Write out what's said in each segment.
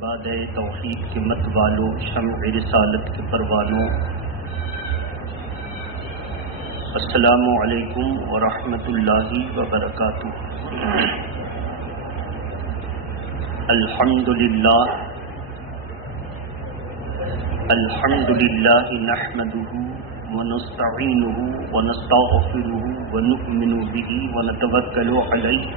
بادِ توحید کے مت والوں، شمع رسالت کے پروانوں، السلام علیکم ورحمۃ اللہ وبرکاتہ۔ الحمد للہ نحمده ونستعینه ونستغفره ونؤمن به ونتوکل علیہ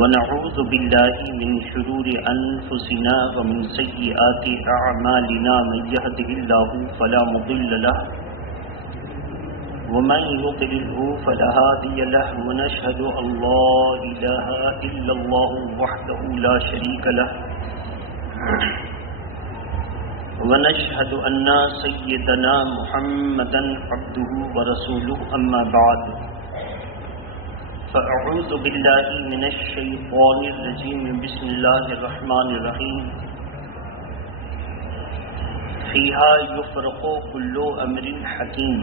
ونعوذ باللہ من شرور انفسنا ومن سیئات اعمالنا، من یهده اللہ فلا مضل له ومن يضلله فلا هادي له، ونشهد ان لا اله الا الله وحده لا شريك له، ونشهد ان سيدنا محمدا عبده ورسوله، اما بعد فاعوذ بالله من الشيطان الرجيم، بسم الله الرحمن الرحيم، فيها يفرق كل امر حكيم،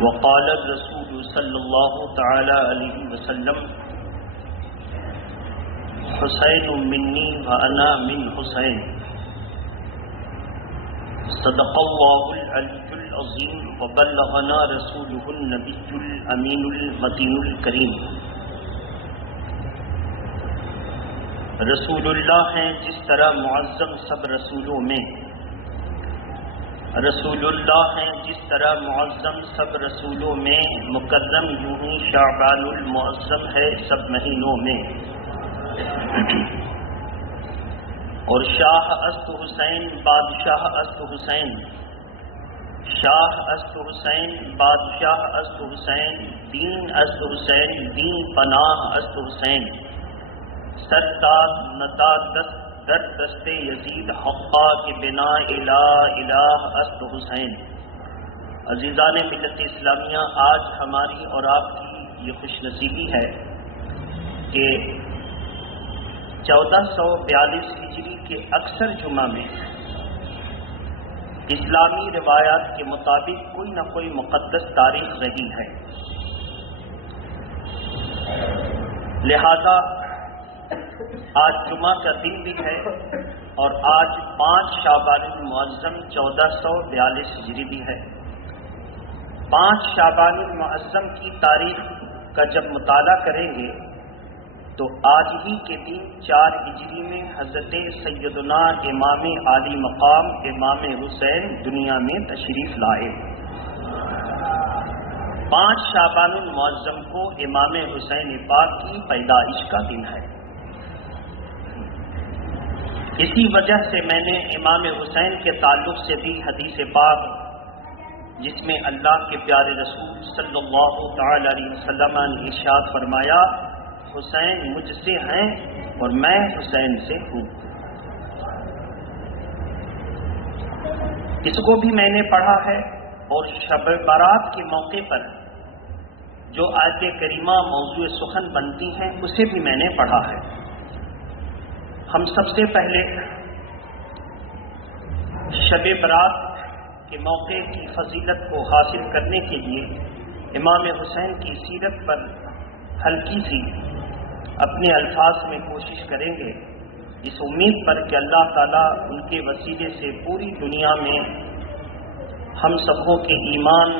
وقال الرسول صلی اللہ تعالی علیہ وسلم، حسین منی وانا من حسین، صدق اللہ العلی العظیم وبلغنا رسولہ النبی الامین المتین الکریم۔ رسول اللہ ہیں جس طرح معظم سب رسولوں میں، رسول اللہ ہیں جس طرح معظم سب رسولوں میں، مکرم یوں ہی شعبان المعظم ہے سب مہینوں میں، اور شاہ است حسین بادشاہ است حسین، شاہ است حسین بادشاہ است حسین، دین است حسین دین پناہ است حسین، سرتاج نتا دست در دست یزید حقا کے بنا الہ الہ است حسین۔ عزیزان ملت اسلامیہ، آج ہماری اور آپ کی یہ خوش نصیبی ہے کہ 1442 ہجری کے اکثر جمعہ میں اسلامی روایات کے مطابق کوئی نہ کوئی مقدس تاریخ رہی ہے، لہذا آج جمعہ کا دن بھی ہے اور آج 5 شعبان المعظم 1442 ہجری بھی ہے۔ 5 شعبان المعظم کی تاریخ کا جب مطالعہ کریں گے تو آج ہی کے دن 4 ہجری میں حضرت سیدنا امام عالی مقام امام حسین دنیا میں تشریف لائے۔ 5 شعبان المعظم کو امام حسین پاک کی پیدائش کا دن ہے۔ اسی وجہ سے میں نے امام حسین کے تعلق سے بھی حدیث پاک، جس میں اللہ کے پیارے رسول صلی اللہ تعالی علیہ وسلم نے ارشاد فرمایا، حسین مجھ سے ہیں اور میں حسین سے ہوں، اس کو بھی میں نے پڑھا ہے، اور شب برات کے موقع پر جو آیت کریمہ موضوع سخن بنتی ہیں اسے بھی میں نے پڑھا ہے۔ ہم سب سے پہلے شب برات کے موقع کی فضیلت کو حاصل کرنے کے لیے امام حسین کی سیرت پر ہلکی سی اپنے الفاظ میں کوشش کریں گے، اس امید پر کہ اللہ تعالیٰ ان کے وسیلے سے پوری دنیا میں ہم سبوں کے ایمان،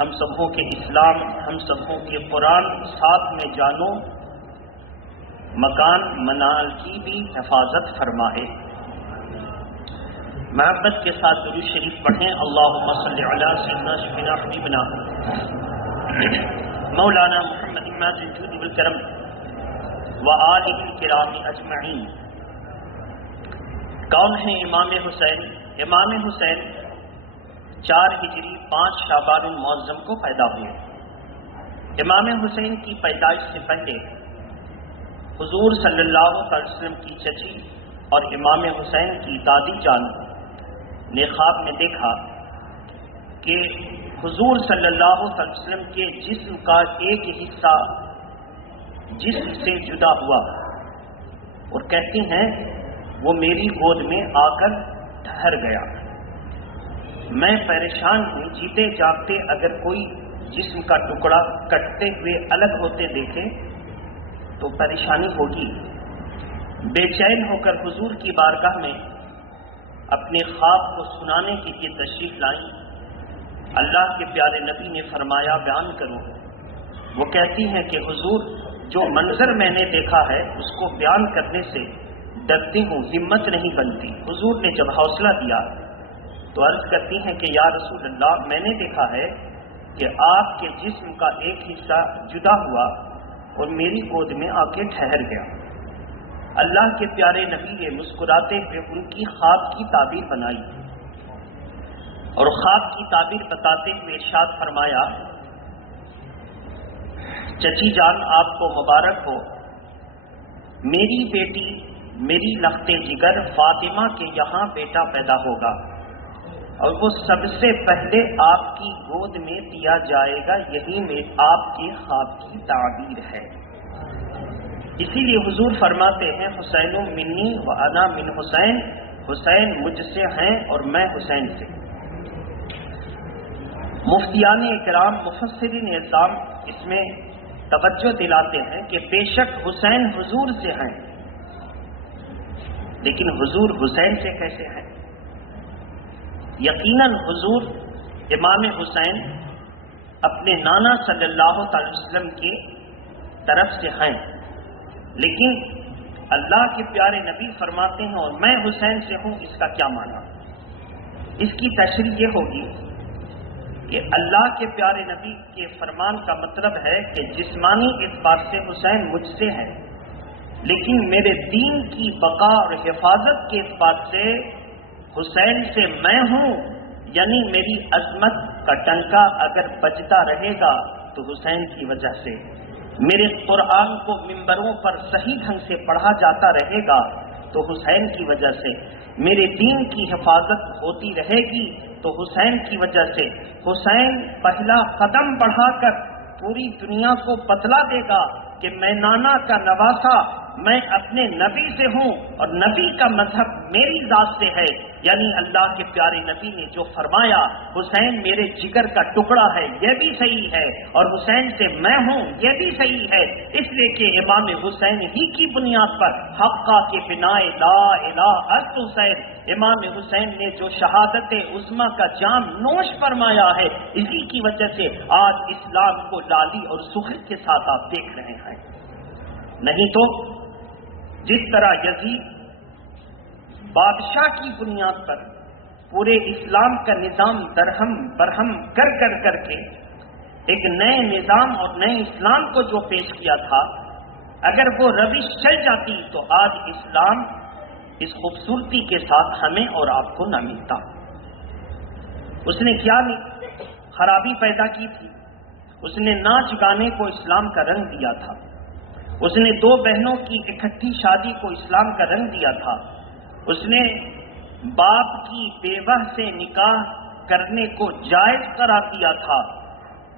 ہم سبوں کے اسلام، ہم سبوں کے قرآن، ساتھ میں جانو مکان منال کی بھی حفاظت فرمائے۔ محبت کے ساتھ درود شریف پڑھیں، اللہم صلی علی سیدنا شفینا حبیبنا مولانا محمد ماجد الجود والکرم وآلہ الکرام اجمعین۔ کون ہیں امام حسین؟ امام حسین 4 ہجری 5 شعبان المعظم کو پیدا ہوئے۔ امام حسین کی پیدائش سے پہلے حضور صلی اللہ علیہ وسلم کی چچی اور امام حسین کی دادی جان نے خواب میں دیکھا کہ حضور صلی اللہ علیہ وسلم کے جسم کا ایک حصہ جسم سے جدا ہوا، اور کہتی ہیں وہ میری گود میں آ کر ٹھہر گیا۔ میں پریشان ہوں، جیتے جاگتے اگر کوئی جسم کا ٹکڑا کٹتے ہوئے الگ ہوتے دیکھے تو پریشانی ہوگی۔ بے چین ہو کر حضور کی بارگاہ میں اپنے خواب کو سنانے کے لیے تشریف لائیں۔ اللہ کے پیارے نبی نے فرمایا بیان کرو۔ وہ کہتی ہیں کہ حضور جو منظر میں نے دیکھا ہے اس کو بیان کرنے سے ڈرتی ہوں، ہمت نہیں بنتی۔ حضور نے جب حوصلہ دیا تو عرض کرتی ہیں کہ یا رسول اللہ، میں نے دیکھا ہے کہ آپ کے جسم کا ایک حصہ جدا ہوا اور میری گود میں آ کے ٹھہر گیا۔ اللہ کے پیارے نبی نے مسکراتے ہوئے ان کی خواب کی تعبیر بنائی اور خواب کی تعبیر بتاتے ہوئے ارشاد فرمایا، چچی جان آپ کو مبارک ہو، میری بیٹی میری لخت جگر فاطمہ کے یہاں بیٹا پیدا ہوگا اور وہ سب سے پہلے آپ کی گود میں دیا جائے گا، یہی آپ کے خواب کی تعبیر ہے۔ اسی لیے حضور فرماتے ہیں حسین منی و انا من حسین، حسین مجھ سے ہیں اور میں حسین سے۔ مفتیان اکرام مفسرین اعظام اس میں توجہ دلاتے ہیں کہ بے شک حسین حضور سے ہیں، لیکن حضور حسین سے کیسے ہیں؟ یقیناً حضور امام حسین اپنے نانا صلی اللہ تعالی وسلم کی طرف سے ہیں، لیکن اللہ کے پیارے نبی فرماتے ہیں اور میں حسین سے ہوں، اس کا کیا معنی؟ اس کی تشریح یہ ہوگی کہ اللہ کے پیارے نبی کے فرمان کا مطلب ہے کہ جسمانی اعتبار سے حسین مجھ سے ہے، لیکن میرے دین کی بقا اور حفاظت کے اعتبار سے حسین سے میں ہوں، یعنی میری عظمت کا ٹنکا اگر بجتا رہے گا تو حسین کی وجہ سے، میرے قرآن کو ممبروں پر صحیح ڈھنگ سے پڑھا جاتا رہے گا تو حسین کی وجہ سے، میرے دین کی حفاظت ہوتی رہے گی تو حسین کی وجہ سے۔ حسین پہلا قدم بڑھا کر پوری دنیا کو بتلا دے گا کہ میں نانا کا نواسا، میں اپنے نبی سے ہوں اور نبی کا مذہب میری ذات سے ہے، یعنی اللہ کے پیارے نبی نے جو فرمایا حسین میرے جگر کا ٹکڑا ہے یہ بھی صحیح ہے اور حسین سے میں ہوں یہ بھی صحیح ہے، اس لیے کہ امام حسین ہی کی بنیاد پر حقہ کے بنائے لا الہ الا حسین، امام حسین نے جو شہادت عظمیٰ کا جام نوش فرمایا ہے، اسی کی وجہ سے آج اسلام کو لالی اور سخن کے ساتھ آپ دیکھ رہے ہیں۔ نہیں تو جس طرح یزید بادشاہ کی بنیاد پر پورے اسلام کا نظام درہم برہم کر کے ایک نئے نظام اور نئے اسلام کو جو پیش کیا تھا، اگر وہ روش چل جاتی تو آج اسلام اس خوبصورتی کے ساتھ ہمیں اور آپ کو نہ ملتا۔ اس نے کیا خرابی پیدا کی تھی؟ اس نے ناچ گانے کو اسلام کا رنگ دیا تھا، اس نے دو بہنوں کی اکٹھی شادی کو اسلام کا رنگ دیا تھا، اس نے باپ کی بیوہ سے نکاح کرنے کو جائز قرار دیا تھا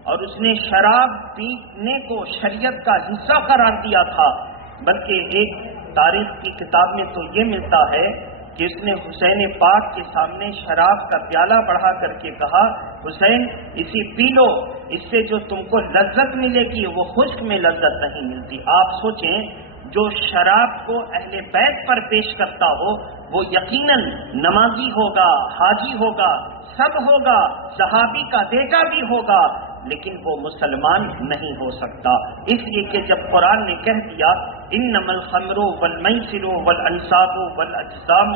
اور اس نے شراب پینے کو شریعت کا حصہ قرار دیا تھا، بلکہ ایک تاریخ کی کتاب میں تو یہ ملتا ہے کہ اس نے حسین پاک کے سامنے شراب کا پیالہ بڑھا کر کے کہا، حسین اسے پی لو، اس سے جو تم کو لذت ملے گی وہ خشک میں لذت نہیں ملتی۔ آپ سوچیں، جو شراب کو اہل بیت پر پیش کرتا ہو وہ یقیناً نمازی ہوگا، حاجی ہوگا، سب ہوگا، صحابی کا بیٹا بھی ہوگا، لیکن وہ مسلمان نہیں ہو سکتا، اس لیے کہ جب قرآن نے کہہ دیا انما الخمر والمیسر والانصاب والاجسام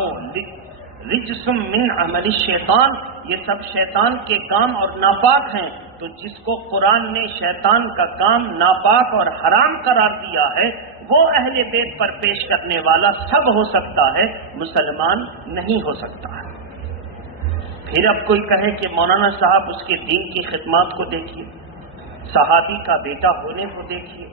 رجس من عمل الشیطان، یہ سب شیطان کے کام اور ناپاک ہیں، تو جس کو قرآن نے شیطان کا کام ناپاک اور حرام قرار دیا ہے وہ اہل بیت پر پیش کرنے والا سب ہو سکتا ہے، مسلمان نہیں ہو سکتا ہے۔ پھر اب کوئی کہے کہ مولانا صاحب اس کے دین کی خدمات کو دیکھیے، صحابی کا بیٹا ہونے کو دیکھیے،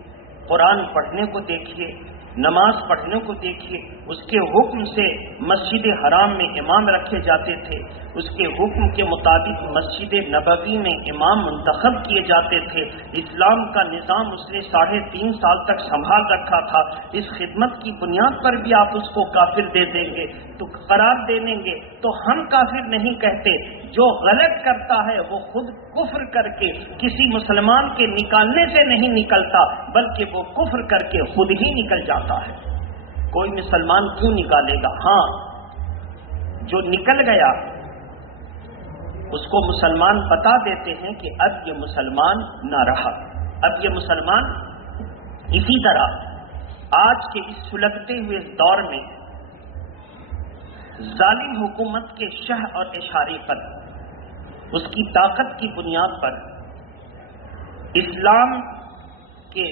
قرآن پڑھنے کو دیکھیے، نماز پڑھنے کو دیکھیے، اس کے حکم سے مسجد حرام میں امام رکھے جاتے تھے، اس کے حکم کے مطابق مسجد نبوی میں امام منتخب کیے جاتے تھے، اسلام کا نظام اس نے 3.5 سال تک سنبھال رکھا تھا، اس خدمت کی بنیاد پر بھی آپ اس کو کافر دے دیں گے، تو قرار دے دیں گے تو ہم کافر نہیں کہتے. جو غلط کرتا ہے وہ خود کفر کر کے کسی مسلمان کے نکالنے سے نہیں نکلتا بلکہ وہ کفر کر کے خود ہی نکل جاتا ہے. کوئی مسلمان کیوں نکالے گا؟ ہاں، جو نکل گیا اس کو مسلمان بتا دیتے ہیں کہ اب یہ مسلمان نہ رہا، اب یہ مسلمان. اسی طرح آج کے اس سلگتے ہوئے دور میں ظالم حکومت کے شہ اور اشارے پر، اس کی طاقت کی بنیاد پر اسلام کے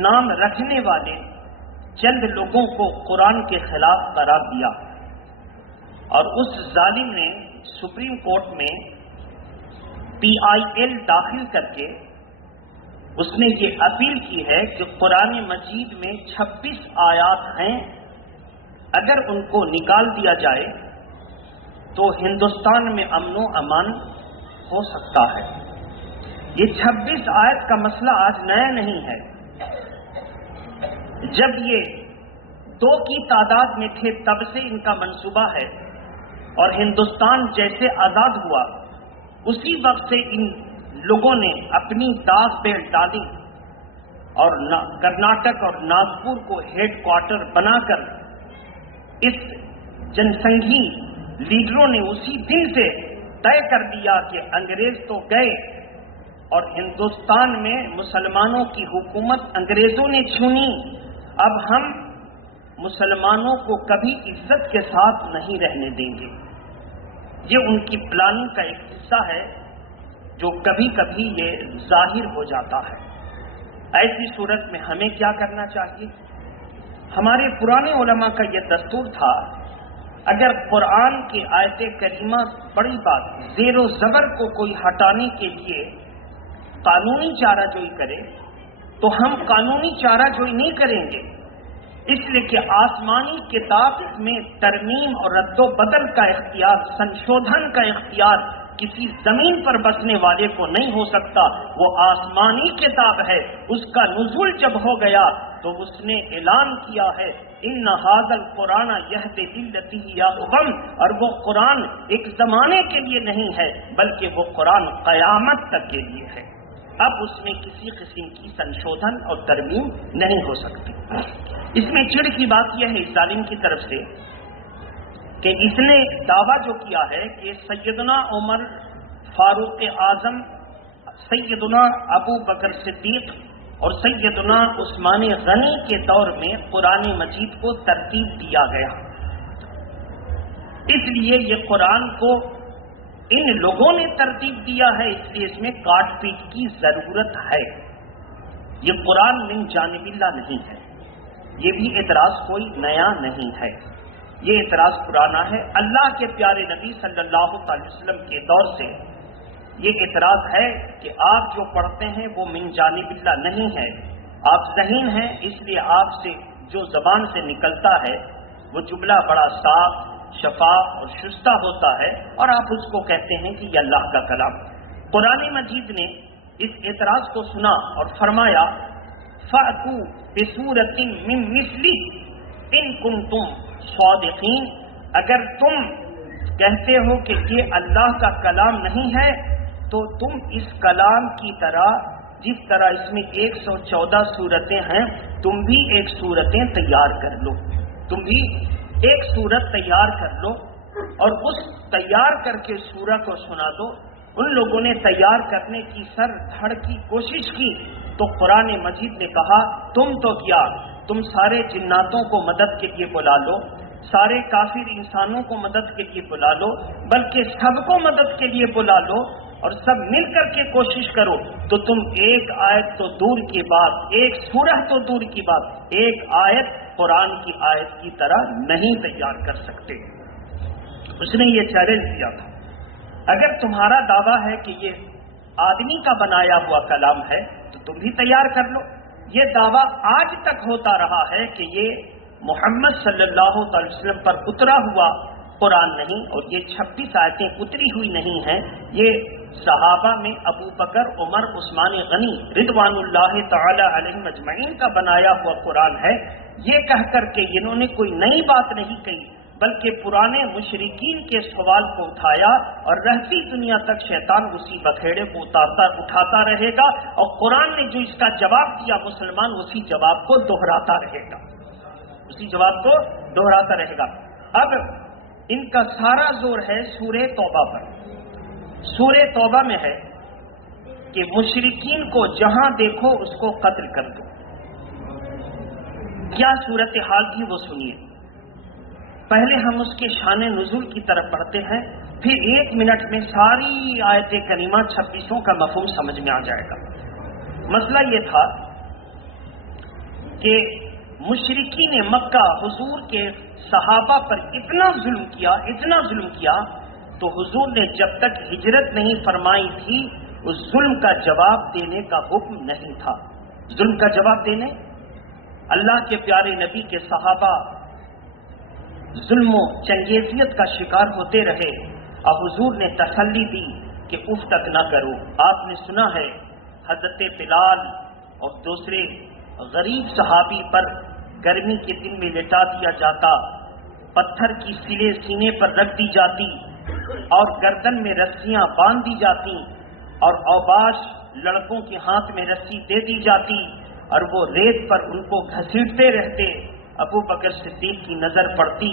نام رکھنے والے چند لوگوں کو قرآن کے خلاف قرار دیا، اور اس ظالم نے سپریم کورٹ میں PIL داخل کر کے اس نے یہ اپیل کی ہے کہ قرآن مجید میں 26 آیات ہیں، اگر ان کو نکال دیا جائے تو ہندوستان میں امن و امان ہو سکتا ہے. یہ 26 آیت کا مسئلہ آج نیا نہیں ہے. جب یہ 2 کی تعداد میں تھے تب سے ان کا منصوبہ ہے، اور ہندوستان جیسے آزاد ہوا اسی وقت سے ان لوگوں نے اپنی داغ پہ ڈالی، اور کرناٹک اور ناگپور کو ہیڈ کوارٹر بنا کر اس جن سنگھی لیڈروں نے اسی دن سے طے کر دیا کہ انگریز تو گئے اور ہندوستان میں مسلمانوں کی حکومت انگریزوں نے چھینی، اب ہم مسلمانوں کو کبھی عزت کے ساتھ نہیں رہنے دیں گے. یہ ان کی پلاننگ کا ایک حصہ ہے جو کبھی کبھی یہ ظاہر ہو جاتا ہے. ایسی صورت میں ہمیں کیا کرنا چاہیے؟ ہمارے پرانے علماء کا یہ دستور تھا، اگر قرآن کی آیت کریمہ بڑی بات زیر و زبر کو کوئی ہٹانے کے لیے قانونی چارہ جوئی کرے تو ہم قانونی چارہ جوئی نہیں کریں گے، اس لیے کہ آسمانی کتاب میں ترمیم اور رد و بدل کا اختیار، سنشودھن کا اختیار کسی زمین پر بسنے والے کو نہیں ہو سکتا. وہ آسمانی کتاب ہے، اس کا نزول جب ہو گیا تو اس نے اعلان کیا ہے ان ھذا القرآن یہدی للتی ہی اقوم، اور وہ قرآن ایک زمانے کے لیے نہیں ہے بلکہ وہ قرآن قیامت تک کے لیے ہے. اب اس میں کسی قسم کی سنشودھن اور ترمیم نہیں ہو سکتی. اس میں چڑ کی بات یہ ہے اس ظالم کی طرف سے کہ اس نے دعویٰ جو کیا ہے کہ سیدنا عمر فاروق اعظم، سیدنا ابو بکر صدیق اور سیدنا عثمان غنی کے دور میں قرآن مجید کو ترتیب دیا گیا، اس لیے یہ قرآن کو ان لوگوں نے ترتیب دیا ہے، اس لیے اس میں کاٹ پیٹ کی ضرورت ہے. یہ قرآن من جانب اللہ نہیں ہے. یہ بھی اعتراض کوئی نیا نہیں ہے، یہ اعتراض پرانا ہے. اللہ کے پیارے نبی صلی اللہ علیہ وسلم کے دور سے یہ اعتراض ہے کہ آپ جو پڑھتے ہیں وہ من جانب اللہ نہیں ہے، آپ ذہین ہیں، اس لیے آپ سے جو زبان سے نکلتا ہے وہ جملہ بڑا صاف شفاف اور شستہ ہوتا ہے، اور آپ اس کو کہتے ہیں کہ یہ اللہ کا کلام. قرآن مجید نے اس اعتراض کو سنا اور فرمایا فَأْتُوا بِسُورَةٍ مِّن مِثْلِهِ إِن كُنتُمْ صَادِقِينَ، اگر تم کہتے ہو کہ یہ اللہ کا کلام نہیں ہے تو تم اس کلام کی طرح، جس طرح اس میں 114 سورتیں ہیں، تم بھی ایک سورتیں تیار کر لو، تم بھی ایک سورت تیار کر لو اور اس تیار کر کے سورہ کو سنا دو. ان لوگوں نے تیار کرنے کی سر دھڑ کی کوشش کی تو قرآن مجید نے کہا تم تو کیا، تم سارے جناتوں کو مدد کے لیے بلا لو، سارے کافر انسانوں کو مدد کے لیے بلا لو، بلکہ سب کو مدد کے لیے بلا لو اور سب مل کر کے کوشش کرو، تو تم ایک آیت تو دور کی بات، ایک سورہ تو دور کی بات، ایک آیت قرآن کی آیت کی طرح نہیں تیار کر سکتے. اس نے یہ چیلنج دیا تھا. اگر تمہارا دعویٰ ہے کہ یہ آدمی کا بنایا ہوا کلام ہے تو تم بھی تیار کر لو. یہ دعویٰ آج تک ہوتا رہا ہے کہ یہ محمد صلی اللہ علیہ وسلم پر اترا ہوا قرآن نہیں، اور یہ 26 آیتیں اتری ہوئی نہیں ہیں، یہ صحابہ میں ابو بکر، عمر، عثمان غنی رضوان اللہ تعالی علیہم اجمعین کا بنایا ہوا قرآن ہے. یہ کہہ کر کے انہوں نے کوئی نئی بات نہیں کہی بلکہ پرانے مشرکین کے سوال کو اٹھایا اور رہتی دنیا تک شیطان اسی بکھیڑے کو اٹھاتا رہے گا، اور قرآن نے جو اس کا جواب دیا مسلمان اسی جواب کو دہراتا رہے گا، اسی جواب کو دہراتا رہے گا۔ اب ان کا سارا زور ہے سورہ توبہ پر۔ سورہ توبہ میں ہے کہ مشرکین کو جہاں دیکھو اس کو قتل کر دو۔ کیا صورتحال تھی وہ سنیے۔ پہلے ہم اس کے شان نزول کی طرف پڑھتے ہیں، پھر 1 منٹ میں ساری آیت کریمہ 26 کا مفہوم سمجھ میں آ جائے گا۔ مسئلہ یہ تھا کہ مشرکین مکہ حضور کے صحابہ پر اتنا ظلم کیا تو حضور نے جب تک ہجرت نہیں فرمائی تھی اس ظلم کا جواب دینے کا حکم نہیں تھا۔ ظلم کا جواب دینے، اللہ کے پیارے نبی کے صحابہ ظلم و چنگیزیت کا شکار ہوتے رہے، اور حضور نے تسلی دی کہ اف تک نہ کرو۔ آپ نے سنا ہے حضرت بلال اور دوسرے غریب صحابی پر گرمی کے دن میں لٹا دیا جاتا، پتھر کی سلے سینے پر رکھ دی جاتی اور گردن میں رسیاں باندھ دی جاتی، اور اوباش لڑکوں کے ہاتھ میں رسی دے دی جاتی اور وہ ریت پر ان کو گھسیٹتے رہتے۔ ابو بکر صدیق کی نظر پڑتی،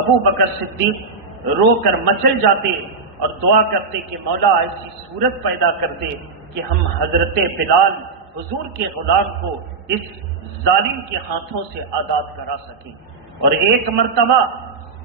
ابو بکر صدیق رو کر مچل جاتے اور دعا کرتے کہ مولا ایسی صورت پیدا کر دے کہ ہم حضرت بلال حضور کے غلام کو اس ظالم کے ہاتھوں سے آزاد کرا سکیں۔ اور ایک مرتبہ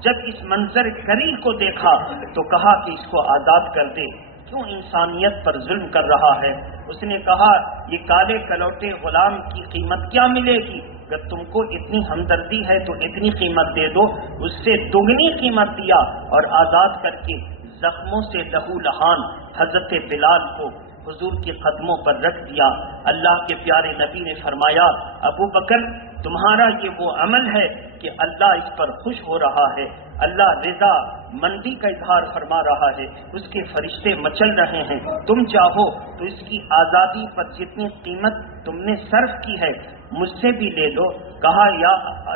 جب اس منظر کری کو دیکھا تو کہا کہ اس کو آزاد کر دے، کیوں انسانیت پر ظلم کر رہا ہے۔ اس نے کہا یہ کالے کلوٹے غلام کی قیمت کیا ملے گی؟ اگر تم کو اتنی ہمدردی ہے تو اتنی قیمت دے دو۔ اس سے دگنی قیمت دیا اور آزاد کر کے زخموں سے لہو لہان حضرت بلال کو حضور کے قدموں پر رکھ دیا۔ اللہ کے پیارے نبی نے فرمایا ابو بکر تمہارا یہ وہ عمل ہے کہ اللہ اس پر خوش ہو رہا ہے، اللہ رضا مندی کا اظہار فرما رہا ہے، اس کے فرشتے مچل رہے ہیں، تم چاہو تو اس کی آزادی پر جتنی قیمت تم نے صرف کی ہے مجھ سے بھی لے لو۔ کہا یا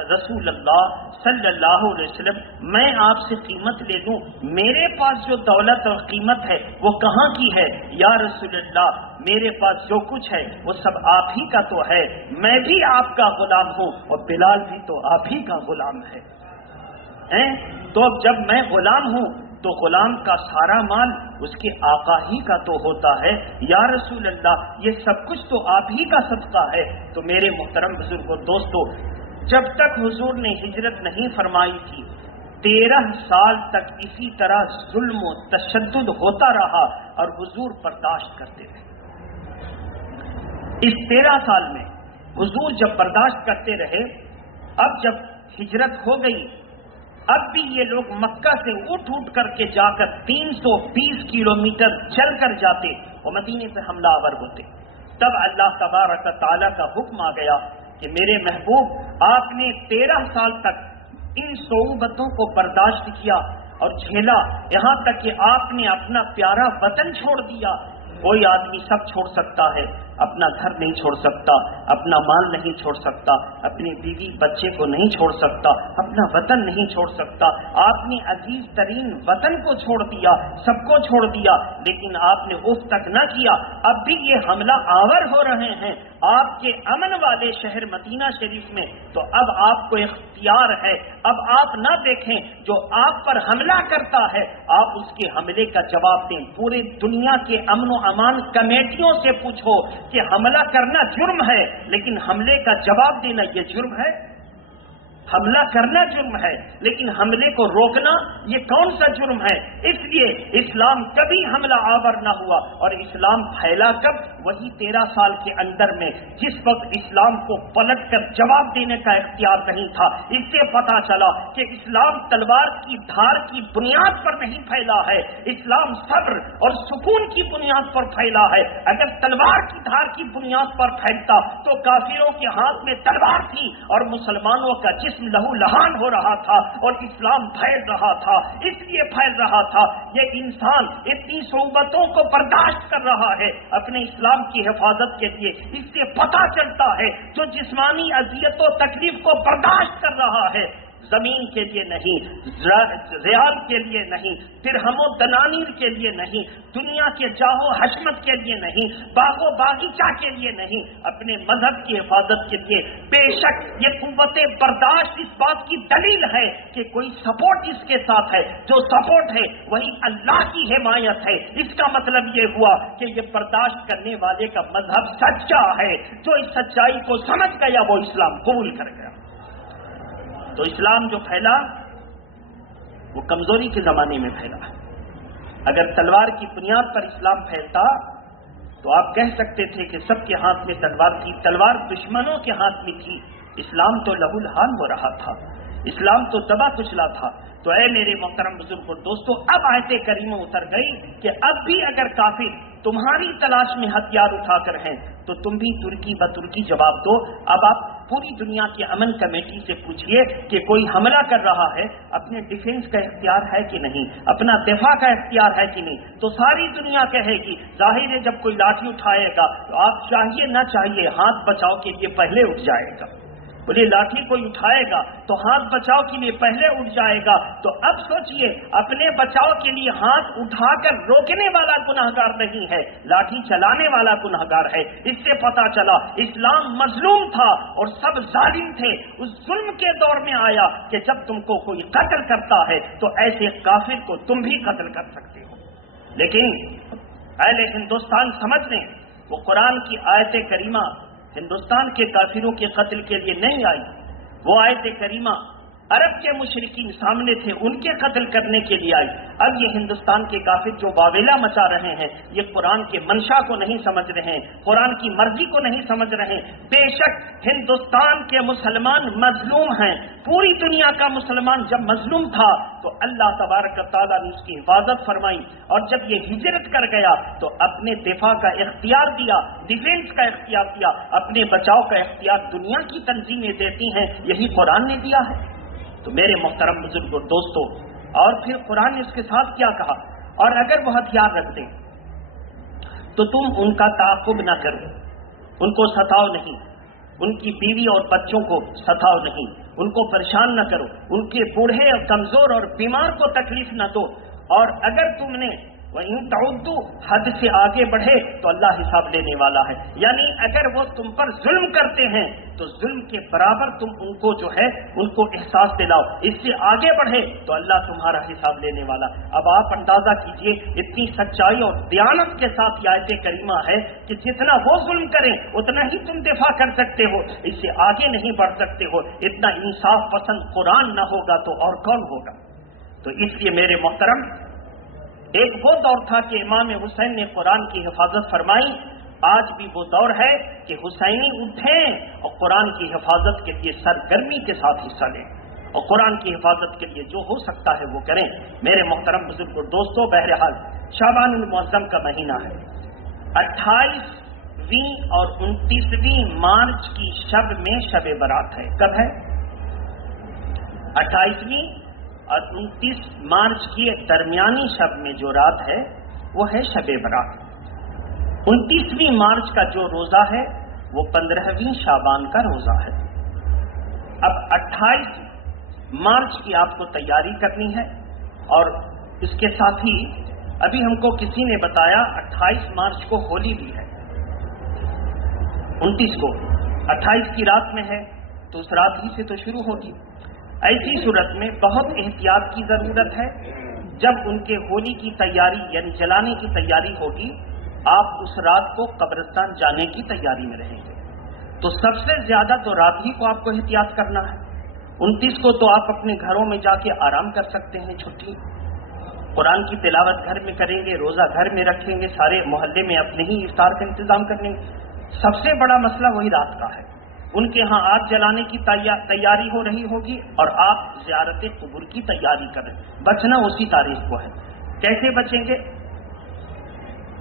رسول اللہ صلی اللہ علیہ وسلم میں آپ سے قیمت لے لوں، میرے پاس جو دولت اور قیمت ہے وہ کہاں کی ہے؟ یا رسول اللہ میرے پاس جو کچھ ہے وہ سب آپ ہی کا تو ہے، میں بھی آپ کا غلام ہوں اور بلال بھی تو آپ ہی کا غلام ہے۔ تو جب میں غلام ہوں تو غلام کا سارا مال اس کے آقا ہی کا تو ہوتا ہے۔ یا رسول اللہ یہ سب کچھ تو آپ ہی کا صدقہ ہے۔ تو میرے محترم بزرگوں دوستو، جب تک حضور نے ہجرت نہیں فرمائی تھی 13 سال تک اسی طرح ظلم و تشدد ہوتا رہا اور حضور برداشت کرتے رہے۔ اس 13 سال میں حضور جب برداشت کرتے رہے، اب جب ہجرت ہو گئی اب بھی یہ لوگ مکہ سے اٹھ کر کے جا کر 320 کلومیٹر چل کر جاتے اور مدینے پہ حملہ آور ہوتے۔ تب اللہ تبارک تعالیٰ کا حکم آ گیا کہ میرے محبوب آپ نے 13 سال تک ان صعوبتوں کو برداشت کیا اور جھیلا، یہاں تک کہ آپ نے اپنا پیارا وطن چھوڑ دیا۔ کوئی آدمی سب چھوڑ سکتا ہے، اپنا گھر نہیں چھوڑ سکتا، اپنا مال نہیں چھوڑ سکتا، اپنی بیوی بچے کو نہیں چھوڑ سکتا، اپنا وطن نہیں چھوڑ سکتا۔ آپ نے عزیز ترین وطن کو چھوڑ دیا، سب کو چھوڑ دیا، لیکن آپ نے اف تک نہ کیا۔ اب بھی یہ حملہ آور ہو رہے ہیں آپ کے امن والے شہر مدینہ شریف میں، تو اب آپ کو اختیار ہے، اب آپ نہ دیکھیں جو آپ پر حملہ کرتا ہے آپ اس کے حملے کا جواب دیں۔ پورے دنیا کے امن و امان کمیٹیوں سے پوچھو کہ حملہ کرنا جرم ہے لیکن حملے کا جواب دینا یہ جرم ہے؟ حملہ کرنا جرم ہے لیکن حملے کو روکنا یہ کون سا جرم ہے؟ اس لیے اسلام کبھی حملہ آور نہ ہوا، اور اسلام پھیلا کب؟ وہی 13 سال کے اندر میں جس وقت اسلام کو پلٹ کر جواب دینے کا اختیار نہیں تھا۔ اس سے پتا چلا کہ اسلام تلوار کی دھار کی بنیاد پر نہیں پھیلا ہے، اسلام صبر اور سکون کی بنیاد پر پھیلا ہے۔ اگر تلوار کی دھار کی بنیاد پر پھیلتا تو کافروں کے ہاتھ میں تلوار تھی اور مسلمانوں کا جسم لہو لہان ہو رہا تھا اور اسلام پھیل رہا تھا۔ اس لیے پھیل رہا تھا یہ انسان اتنی صعوبتوں کو برداشت کر رہا ہے اپنے اسلام کی حفاظت کے لیے۔ اس سے پتا چلتا ہے جو جسمانی اذیت و تکلیف کو برداشت کر رہا ہے زمین کے لیے نہیں، ریال کے لیے نہیں، درہم و دنانیر کے لیے نہیں، دنیا کے جاہ و حشمت کے لیے نہیں، باغ و باغیچہ کے لیے نہیں، اپنے مذہب کی حفاظت کے لیے۔ بے شک یہ قوت برداشت اس بات کی دلیل ہے کہ کوئی سپورٹ اس کے ساتھ ہے، جو سپورٹ ہے وہی اللہ کی حمایت ہے۔ اس کا مطلب یہ ہوا کہ یہ برداشت کرنے والے کا مذہب سچا ہے، جو اس سچائی کو سمجھ گیا وہ اسلام قبول کر گیا۔ تو اسلام جو پھیلا وہ کمزوری کے زمانے میں پھیلا۔ اگر تلوار کی بنیاد پر اسلام پھیلتا تو آپ کہہ سکتے تھے کہ سب کے ہاتھ میں تلوار تھی، تلوار دشمنوں کے ہاتھ میں تھی، اسلام تو لہو لہان ہو رہا تھا، اسلام تو دبا کچلا تھا۔ تو اے میرے محترم بزرگ اور دوستو، اب آیت کریمہ اتر گئی کہ اب بھی اگر کافر تمہاری تلاش میں ہتھیار اٹھا کر ہیں تو تم بھی ترکی بترکی جواب دو۔ اب آپ پوری دنیا کی امن کمیٹی سے پوچھئے کہ کوئی حملہ کر رہا ہے، اپنے ڈیفنس کا اختیار ہے کہ نہیں، اپنا دفاع کا اختیار ہے کہ نہیں، تو ساری دنیا کہے گی ظاہر ہے جب کوئی لاٹھی اٹھائے گا تو آپ چاہیے نہ چاہیے ہاتھ بچاؤ کے لیے پہلے اٹھ جائے گا۔ بولے لاٹھی کوئی اٹھائے گا تو ہاتھ بچاؤ کے لیے پہلے اٹھ جائے گا۔ تو اب سوچئے اپنے بچاؤ کے لیے ہاتھ اٹھا کر روکنے والا گنہگار نہیں ہے، لاٹھی چلانے والا گنہگار ہے۔ اس سے پتا چلا اسلام مظلوم تھا اور سب ظالم تھے۔ اس ظلم کے دور میں آیا کہ جب تم کو کوئی قتل کرتا ہے تو ایسے کافر کو تم بھی قتل کر سکتے ہو۔ لیکن اہل ہندوستان سمجھ لیں وہ قرآن کی آیت کریمہ ہندوستان کے کافروں کے قتل کے لیے نہیں آئی، وہ آیت کریمہ عرب کے مشرکین سامنے تھے ان کے قتل کرنے کے لیے آئی۔ اب یہ ہندوستان کے کافر جو واویلا مچا رہے ہیں یہ قرآن کے منشا کو نہیں سمجھ رہے ہیں، قرآن کی مرضی کو نہیں سمجھ رہے ہیں۔ بے شک ہندوستان کے مسلمان مظلوم ہیں، پوری دنیا کا مسلمان جب مظلوم تھا تو اللہ تبارک تعالیٰ نے اس کی حفاظت فرمائی، اور جب یہ ہجرت کر گیا تو اپنے دفاع کا اختیار دیا، ڈیفینس کا اختیار دیا، اپنے بچاؤ کا اختیار دنیا کی تنظیمیں دیتی ہیں، یہی قرآن نے دیا ہے۔ تو میرے محترم بزرگ اور دوستو، اور پھر قرآن نے اس کے ساتھ کیا کہا، اور اگر وہ ہتھیار رکھتے تو تم ان کا تعاقب نہ کرو، ان کو ستاؤ نہیں، ان کی بیوی اور بچوں کو ستاؤ نہیں، ان کو پریشان نہ کرو، ان کے بوڑھے اور کمزور اور بیمار کو تکلیف نہ دو، اور اگر تم نے وَإِن تَعُدُّوا حد سے آگے بڑھے تو اللہ حساب لینے والا ہے۔ یعنی اگر وہ تم پر ظلم کرتے ہیں تو ظلم کے برابر تم ان کو جو ہے ان کو احساس دلاؤ، اس سے آگے بڑھے تو اللہ تمہارا حساب لینے والا۔ اب آپ اندازہ کیجئے اتنی سچائی اور دیانت کے ساتھ یہ آیت کریمہ ہے کہ جتنا وہ ظلم کریں اتنا ہی تم دفاع کر سکتے ہو، اس سے آگے نہیں بڑھ سکتے ہو۔ اتنا انصاف پسند قرآن نہ ہوگا تو اور کون ہوگا؟ تو اس لیے میرے محترم، ایک وہ دور تھا کہ امام حسین نے قرآن کی حفاظت فرمائی، آج بھی وہ دور ہے کہ حسینی اٹھیں اور قرآن کی حفاظت کے لیے سرگرمی کے ساتھ حصہ لیں، اور قرآن کی حفاظت کے لیے جو ہو سکتا ہے وہ کریں۔ میرے محترم بزرگ اور دوستو، بہرحال شعبان المعظم کا مہینہ ہے، 28ویں اور 29ویں مارچ کی شب میں شب برات ہے۔ کب ہے؟ 28ویں اور 29 مارچ کی درمیانی شب میں جو رات ہے وہ ہے شب برات۔ 29ویں مارچ کا جو روزہ ہے وہ 15ویں شعبان کا روزہ ہے۔ اب 28 مارچ کی آپ کو تیاری کرنی ہے، اور اس کے ساتھ ہی ابھی ہم کو کسی نے بتایا 28 مارچ کو ہولی بھی ہے، 29 کو 28 کی رات میں ہے تو اس رات ہی سے تو شروع ہوگی۔ ایسی صورت میں بہت احتیاط کی ضرورت ہے۔ جب ان کے ہولی کی تیاری یعنی جلانے کی تیاری ہوگی، آپ اس رات کو قبرستان جانے کی تیاری میں رہیں گے، تو سب سے زیادہ تو رات ہی کو آپ کو احتیاط کرنا ہے۔ 29 کو تو آپ اپنے گھروں میں جا کے آرام کر سکتے ہیں، چھٹی، قرآن کی تلاوت گھر میں کریں گے، روزہ گھر میں رکھیں گے، سارے محلے میں اپنے ہی افطار کا انتظام کر لیں گے۔ سب سے بڑا مسئلہ وہی رات کا ہے۔ ان کے ہاں آگ جلانے کی تیاری ہو رہی ہوگی اور آپ زیارت قبور کی تیاری کر رہے ہیں، بچنا اسی تاریخ کو ہے۔ کیسے بچیں گے؟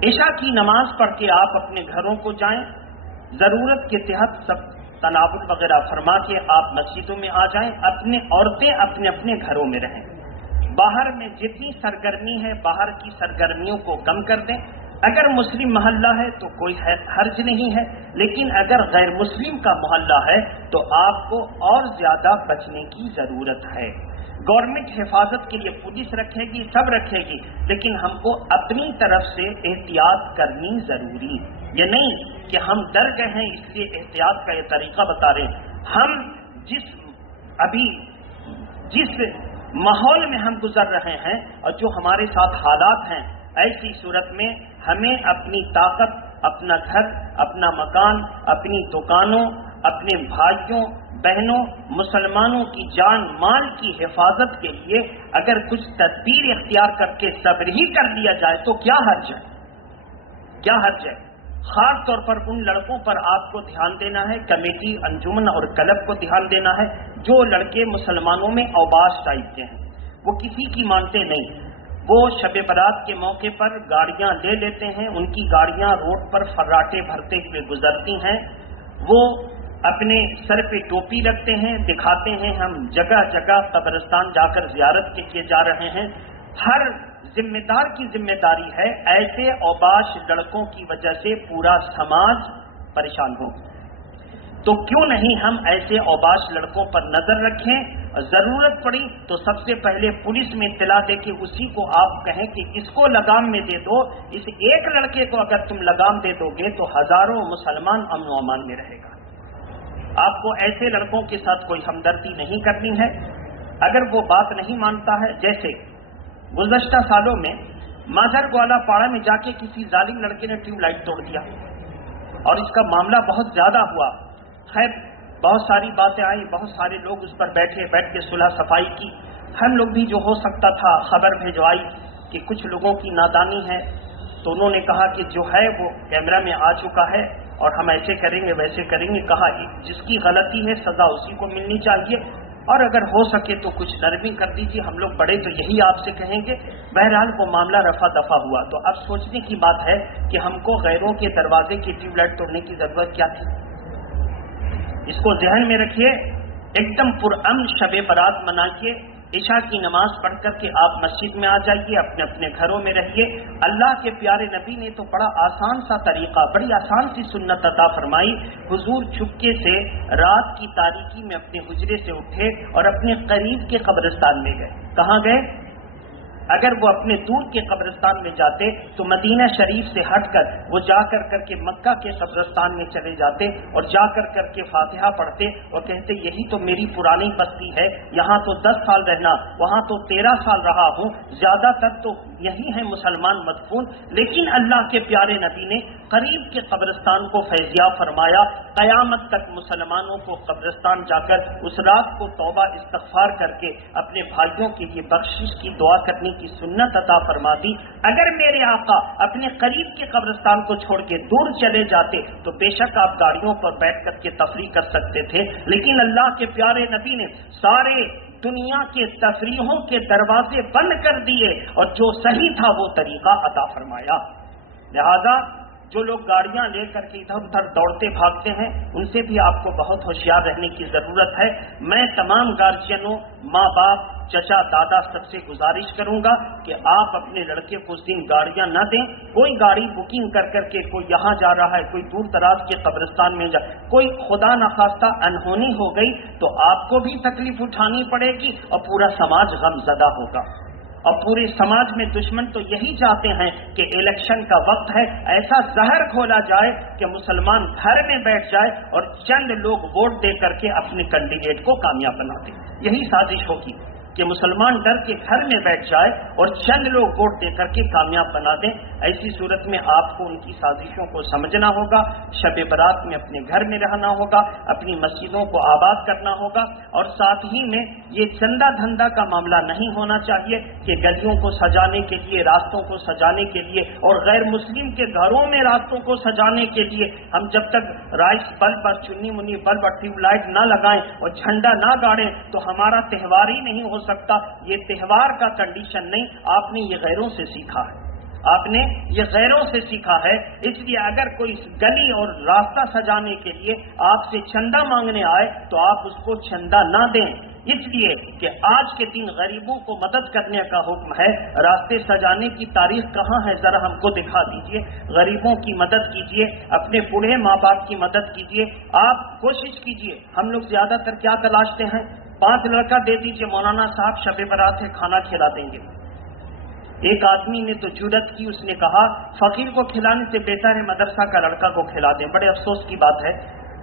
عشاء کی نماز پڑھ کے آپ اپنے گھروں کو جائیں، ضرورت کے تحت سب تناول وغیرہ فرما کے آپ مسجدوں میں آ جائیں، اپنے عورتیں اپنے اپنے گھروں میں رہیں، باہر میں جتنی سرگرمی ہے باہر کی سرگرمیوں کو کم کر دیں، اگر مسلم محلہ ہے تو کوئی حرج نہیں ہے، لیکن اگر غیر مسلم کا محلہ ہے تو آپ کو اور زیادہ بچنے کی ضرورت ہے۔ گورنمنٹ حفاظت کے لیے پولیس رکھے گی، سب رکھے گی، لیکن ہم کو اپنی طرف سے احتیاط کرنی ضروری۔ یہ نہیں کہ ہم ڈر گئے ہیں اس لیے احتیاط کا یہ طریقہ بتا رہے ہیں۔ ہم جس ماحول میں ہم گزر رہے ہیں اور جو ہمارے ساتھ حالات ہیں، ایسی صورت میں ہمیں اپنی طاقت، اپنا گھر، اپنا مکان، اپنی دکانوں، اپنے بھائیوں بہنوں مسلمانوں کی جان مال کی حفاظت کے لیے اگر کچھ تدبیر اختیار کر کے صبر ہی کر لیا جائے تو کیا حرج ہے؟ کیا حرج ہے؟ خاص طور پر ان لڑکوں پر آپ کو دھیان دینا ہے، کمیٹی، انجمن اور کلب کو دھیان دینا ہے جو لڑکے مسلمانوں میں اوباش ٹائپ کے ہیں، وہ کسی کی مانتے نہیں، وہ شب برات کے موقع پر گاڑیاں لے لیتے ہیں، ان کی گاڑیاں روڈ پر فراٹے بھرتے ہوئے گزرتی ہیں، وہ اپنے سر پہ ٹوپی رکھتے ہیں، دکھاتے ہیں ہم جگہ جگہ قبرستان جا کر زیارت کے لیے جا رہے ہیں۔ ہر ذمہ دار کی ذمہ داری ہے ایسے اوباش لڑکوں کی وجہ سے پورا سماج پریشان ہو، تو کیوں نہیں ہم ایسے اوباش لڑکوں پر نظر رکھیں، ضرورت پڑی تو سب سے پہلے پولیس میں اطلاع دے کے اسی کو آپ کہیں کہ اس کو لگام میں دے دو، اس ایک لڑکے کو اگر تم لگام دے دو گے تو ہزاروں مسلمان امن و امان میں رہے گا۔ آپ کو ایسے لڑکوں کے ساتھ کوئی ہمدردی نہیں کرنی ہے۔ اگر وہ بات نہیں مانتا ہے، جیسے گزشتہ سالوں میں ماجر گوالا پاڑا میں جا کے کسی ظالم لڑکے نے ٹیوب لائٹ توڑ دیا اور اس کا معاملہ بہت زیادہ ہوا، خیر بہت ساری باتیں آئی، بہت سارے لوگ اس پر بیٹھ کے صلح صفائی کی، ہم لوگ بھی جو ہو سکتا تھا خبر بھیجوائی کہ کچھ لوگوں کی نادانی ہے، تو انہوں نے کہا کہ جو ہے وہ کیمرہ میں آ چکا ہے اور ہم ایسے کریں گے ویسے کریں گے، کہا جس کی غلطی ہے سزا اسی کو ملنی چاہیے اور اگر ہو سکے تو کچھ نرمی کر دیجیے، ہم لوگ بڑے تو یہی آپ سے کہیں گے۔ بہرحال وہ معاملہ رفع دفع ہوا، تو اب سوچنے کی بات ہے کہ ہم کو غیروں کے دروازے کی ٹیوب لائٹ توڑنے کی ضرورت کیا تھی؟ اس کو ذہن میں رکھیے، ایک دم پرامن شب برات منائیے، عشاء کی نماز پڑھ کر کے آپ مسجد میں آ جائیے، اپنے اپنے گھروں میں رہیے۔ اللہ کے پیارے نبی نے تو بڑا آسان سا طریقہ، بڑی آسان سی سنت عطا فرمائی۔ حضور چپکے سے رات کی تاریکی میں اپنے حجرے سے اٹھے اور اپنے قریب کے قبرستان میں گئے۔ کہاں گئے؟ اگر وہ اپنے دور کے قبرستان میں جاتے تو مدینہ شریف سے ہٹ کر وہ جا کر کے مکہ کے قبرستان میں چلے جاتے اور جا کر کے فاتحہ پڑھتے اور کہتے یہی تو میری پرانی بستی ہے، یہاں تو 10 سال رہنا، وہاں تو 13 سال رہا ہوں، زیادہ تر تو یہی ہیں مسلمان مدفون۔ لیکن اللہ کے پیارے نبی نے قریب کے قبرستان کو فیضیاب فرمایا، قیامت تک مسلمانوں کو قبرستان جا کر اس رات کو توبہ استغفار کر کے اپنے بھائیوں کے لیے بخشش کی دعا کرنے کی سنت عطا فرما دی۔ اگر میرے آقا اپنے قریب کے قبرستان کو چھوڑ کے دور چلے جاتے تو بے شک آپ گاڑیوں پر بیٹھ کر کے تفریح کر سکتے تھے، لیکن اللہ کے پیارے نبی نے سارے دنیا کے تفریحوں کے دروازے بند کر دیے اور جو صحیح تھا وہ طریقہ عطا فرمایا۔ لہذا جو لوگ گاڑیاں لے کر کے ادھر ادھر دوڑتے بھاگتے ہیں ان سے بھی آپ کو بہت ہوشیار رہنے کی ضرورت ہے۔ میں تمام گارجینوں، ماں باپ، چچا دادا سب سے گزارش کروں گا کہ آپ اپنے لڑکے کو اس دن گاڑیاں نہ دیں۔ کوئی گاڑی بکنگ کر کے کوئی یہاں جا رہا ہے، کوئی دور دراز کے قبرستان میں کوئی خدا نخواستہ انہونی ہو گئی تو آپ کو بھی تکلیف اٹھانی پڑے گی اور پورا سماج غم زدہ ہوگا۔ اور پورے سماج میں دشمن تو یہی چاہتے ہیں کہ الیکشن کا وقت ہے، ایسا زہر گھولا جائے کہ مسلمان گھر میں بیٹھ جائے اور چند لوگ ووٹ دے کر کے اپنے کینڈیڈیٹ کو کامیاب بنا دیں۔ یہی سازش ہوگی کہ مسلمان ڈر کے گھر میں بیٹھ جائے اور چند لوگ ووٹ دے کر کے کامیاب بنا دیں۔ ایسی صورت میں آپ کو ان کی سازشوں کو سمجھنا ہوگا، شب برات میں اپنے گھر میں رہنا ہوگا، اپنی مسجدوں کو آباد کرنا ہوگا، اور ساتھ ہی میں یہ چندہ دھندہ کا معاملہ نہیں ہونا چاہیے کہ گلیوں کو سجانے کے لیے، راستوں کو سجانے کے لیے اور غیر مسلم کے گھروں میں راستوں کو سجانے کے لیے ہم جب تک رائس بلب اور چنی منی بلب اور ٹیوب لائٹ نہ لگائیں اور جھنڈا نہ گاڑیں تو ہمارا تہوار ہی نہیں ہو سکتا۔ یہ تہوار کا کنڈیشن نہیں، آپ نے یہ غیروں سے سیکھا ہے، آپ نے یہ غیروں سے سیکھا ہے۔ اس لیے اگر کوئی گلی اور راستہ سجانے کے لیے آپ سے چندہ مانگنے آئے تو آپ اس کو چندہ نہ دیں، اس لیے کہ آج کے دن غریبوں کو مدد کرنے کا حکم ہے. راستے سجانے کی تاریخ کہاں ہے؟ ذرا ہم کو دکھا دیجئے. غریبوں کی مدد کیجئے، اپنے بوڑھے ماں باپ کی مدد کیجئے. آپ کوشش کیجئے. ہم لوگ زیادہ تر کیا تلاشتے ہیں؟ 5 لڑکا دے دیجئے، مولانا صاحب شب برات ہے، کھانا کھلا دیں گے. ایک آدمی نے تو جرأت کی، اس نے کہا فقیر کو کھلانے سے بہتر ہے مدرسہ کا لڑکا کو کھلا دیں. بڑے افسوس کی بات ہے،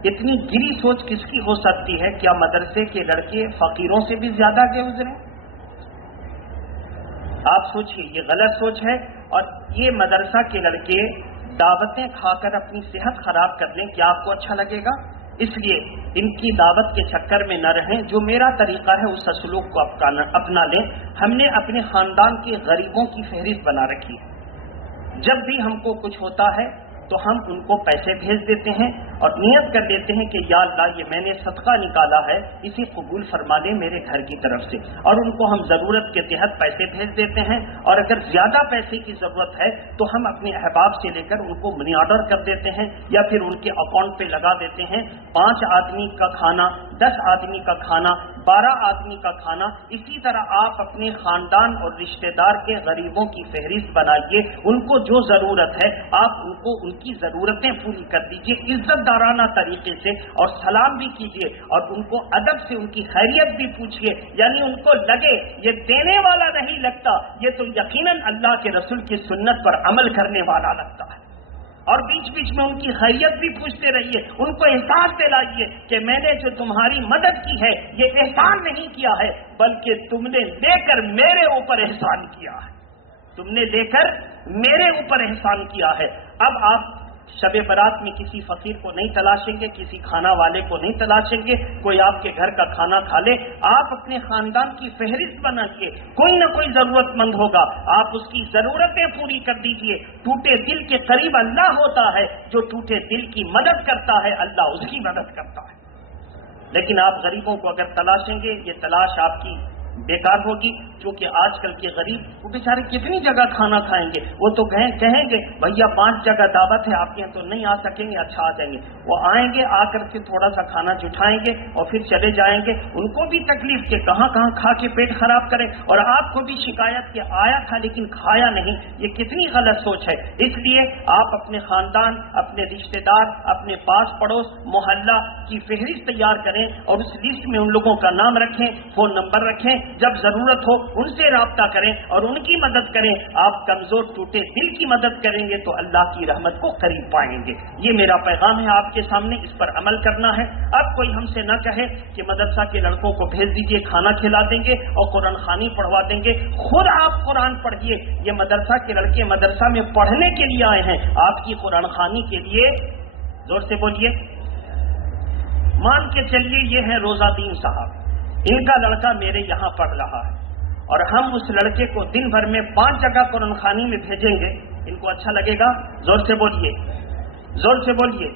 اتنی گری سوچ کس کی ہو سکتی ہے؟ کیا مدرسے کے لڑکے فقیروں سے بھی زیادہ آگے گزرے؟ آپ سوچئے، یہ غلط سوچ ہے. اور یہ مدرسہ کے لڑکے دعوتیں کھا کر اپنی صحت خراب کر لیں، کیا آپ کو اچھا لگے گا؟ اس لیے ان کی دعوت کے چکر میں نہ رہیں. جو میرا طریقہ ہے اس سلوک کو اپنا لیں. ہم نے اپنے خاندان کے غریبوں کی فہرست بنا رکھی ہے. جب بھی ہم کو کچھ ہوتا ہے تو ہم ان کو پیسے بھیج دیتے ہیں اور نیت کر لیتے ہیں کہ یا اللہ، یہ میں نے صدقہ نکالا ہے، اسے قبول فرما لے میرے گھر کی طرف سے. اور ان کو ہم ضرورت کے تحت پیسے بھیج دیتے ہیں. اور اگر زیادہ پیسے کی ضرورت ہے تو ہم اپنے احباب سے لے کر ان کو منی آرڈر کر دیتے ہیں یا پھر ان کے اکاؤنٹ پہ لگا دیتے ہیں. 5 آدمی کا کھانا، 10 آدمی کا کھانا، 12 آدمی کا کھانا. اسی طرح آپ اپنے خاندان اور رشتہ دار کے غریبوں کی فہرست بنائیے. ان کو جو ضرورت ہے آپ ان کو ان کی ضرورتیں پوری کر دیجیے عزت دارانہ طریقے سے، اور سلام بھی کیجیے اور ان کو ادب سے ان کی خیریت بھی پوچھیے. یعنی ان کو لگے یہ دینے والا نہیں لگتا، یہ تو یقیناً اللہ کے رسول کی سنت پر عمل کرنے والا لگتا ہے. اور بیچ بیچ میں ان کی خیریت بھی پوچھتے رہیے. ان کو احساس دلائیے کہ میں نے جو تمہاری مدد کی ہے یہ احسان نہیں کیا ہے، بلکہ تم نے لے کر میرے اوپر احسان کیا ہے. تم نے لے کر میرے اوپر احسان کیا ہے. اب آپ شب برات میں کسی فقیر کو نہیں تلاشیں گے، کسی کھانا والے کو نہیں تلاشیں گے. کوئی آپ کے گھر کا کھانا کھا لے. آپ اپنے خاندان کی فہرست بنائیے. کوئی نہ کوئی ضرورت مند ہوگا، آپ اس کی ضرورتیں پوری کر دیجئے. ٹوٹے دل کے قریب اللہ ہوتا ہے. جو ٹوٹے دل کی مدد کرتا ہے اللہ اس کی مدد کرتا ہے. لیکن آپ غریبوں کو اگر تلاشیں گے، یہ تلاش آپ کی بیکار ہوگی. چونکہ آج کل کے غریب وہ بیچارے کتنی جگہ کھانا کھائیں گے. وہ تو کہیں گے بھیا 5 جگہ دعوت ہے آپ کے یہاں تو نہیں آ سکیں گے. اچھا آ جائیں گے. وہ آئیں گے، آ کر کے تھوڑا سا کھانا جٹائیں گے اور پھر چلے جائیں گے. ان کو بھی تکلیف کہ کہاں کہاں کھا کے پیٹ خراب کریں، اور آپ کو بھی شکایت کہ آیا تھا لیکن کھایا نہیں. یہ کتنی غلط سوچ ہے. اس لیے آپ اپنے خاندان، اپنے رشتہ دار، اپنے پاس پڑوس، محلہ کی فہرست تیار کریں اور اس لسٹ میں ان لوگوں کا نام رکھیں، فون نمبر رکھیں. جب ضرورت ہو ان سے رابطہ کریں اور ان کی مدد کریں. آپ کمزور ٹوٹے دل کی مدد کریں گے تو اللہ کی رحمت کو قریب پائیں گے. یہ میرا پیغام ہے آپ کے سامنے، اس پر عمل کرنا ہے. اب کوئی ہم سے نہ کہے کہ مدرسہ کے لڑکوں کو بھیج دیجئے، کھانا کھلا دیں گے اور قرآن خوانی پڑھوا دیں گے. خود آپ قرآن پڑھیے. یہ مدرسہ کے لڑکے مدرسہ میں پڑھنے کے لیے آئے ہیں، آپ کی قرآن خوانی کے لیے. زور سے بولیے. مان کے چلیے یہ ہے روزہ دین صاحب، ان کا لڑکا میرے یہاں پڑھ رہا ہے اور ہم اس لڑکے کو دن بھر میں 5 جگہ قرآن خوانی میں بھیجیں گے. ان کو اچھا لگے گا؟ زور سے بولیے، زور سے بولیے.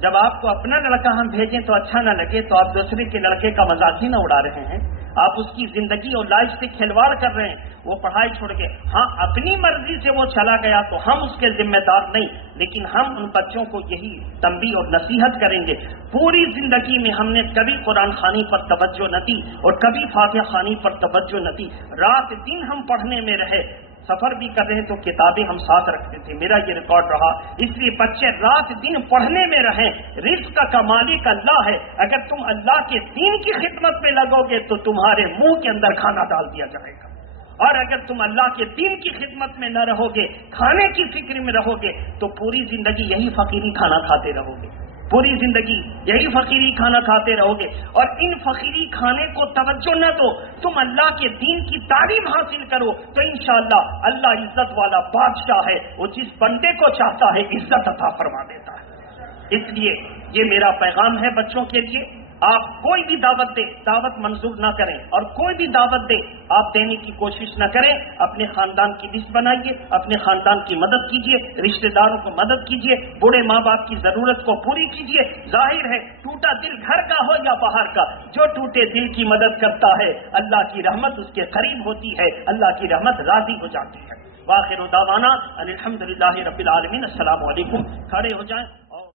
جب آپ کو اپنا لڑکا ہم بھیجیں تو اچھا نہ لگے تو آپ دوسرے کے لڑکے کا مذاق ہی نہ اڑا رہے ہیں. آپ اس کی زندگی اور لائف سے کھلواڑ کر رہے ہیں. وہ پڑھائی چھوڑ کے ہاں اپنی مرضی سے وہ چلا گیا تو ہم اس کے ذمہ دار نہیں، لیکن ہم ان بچوں کو یہی تنبیہ اور نصیحت کریں گے. پوری زندگی میں ہم نے کبھی قرآن خوانی پر توجہ نہ دی اور کبھی فاتحہ خوانی پر توجہ نہ دی. رات دن ہم پڑھنے میں رہے. سفر بھی کر رہے تو کتابیں ہم ساتھ رکھتے تھے. میرا یہ ریکارڈ رہا. اس لیے بچے رات دن پڑھنے میں رہیں. رزق کا مالک اللہ ہے. اگر تم اللہ کے دین کی خدمت میں لگو گے تو تمہارے منہ کے اندر کھانا ڈال دیا جائے گا. اور اگر تم اللہ کے دین کی خدمت میں نہ رہو گے، کھانے کی فکر میں رہو گے، تو پوری زندگی یہی فقیری کھانا کھاتے رہو گے. پوری زندگی یہی فقیری کھانا کھاتے رہو گے. اور ان فقیری کھانے کو توجہ نہ دو، تم اللہ کے دین کی تعلیم حاصل کرو تو انشاءاللہ اللہ عزت والا بادشاہ ہے. وہ جس بندے کو چاہتا ہے عزت عطا فرما دیتا ہے. اس لیے یہ میرا پیغام ہے بچوں کے لیے. آپ کوئی بھی دعوت دے، دعوت منظور نہ کریں، اور کوئی بھی دعوت دے آپ دینے کی کوشش نہ کریں. اپنے خاندان کی لسٹ بنائیے، اپنے خاندان کی مدد کیجیے، رشتہ داروں کو مدد کیجیے، بوڑھے ماں باپ کی ضرورت کو پوری کیجیے. ظاہر ہے ٹوٹا دل گھر کا ہو یا باہر کا، جو ٹوٹے دل کی مدد کرتا ہے اللہ کی رحمت اس کے قریب ہوتی ہے، اللہ کی رحمت راضی ہو جاتی ہے. وآخر دعوانا ان الحمدللہ رب العالمین. السلام علیکم. کھڑے ہو جائیں.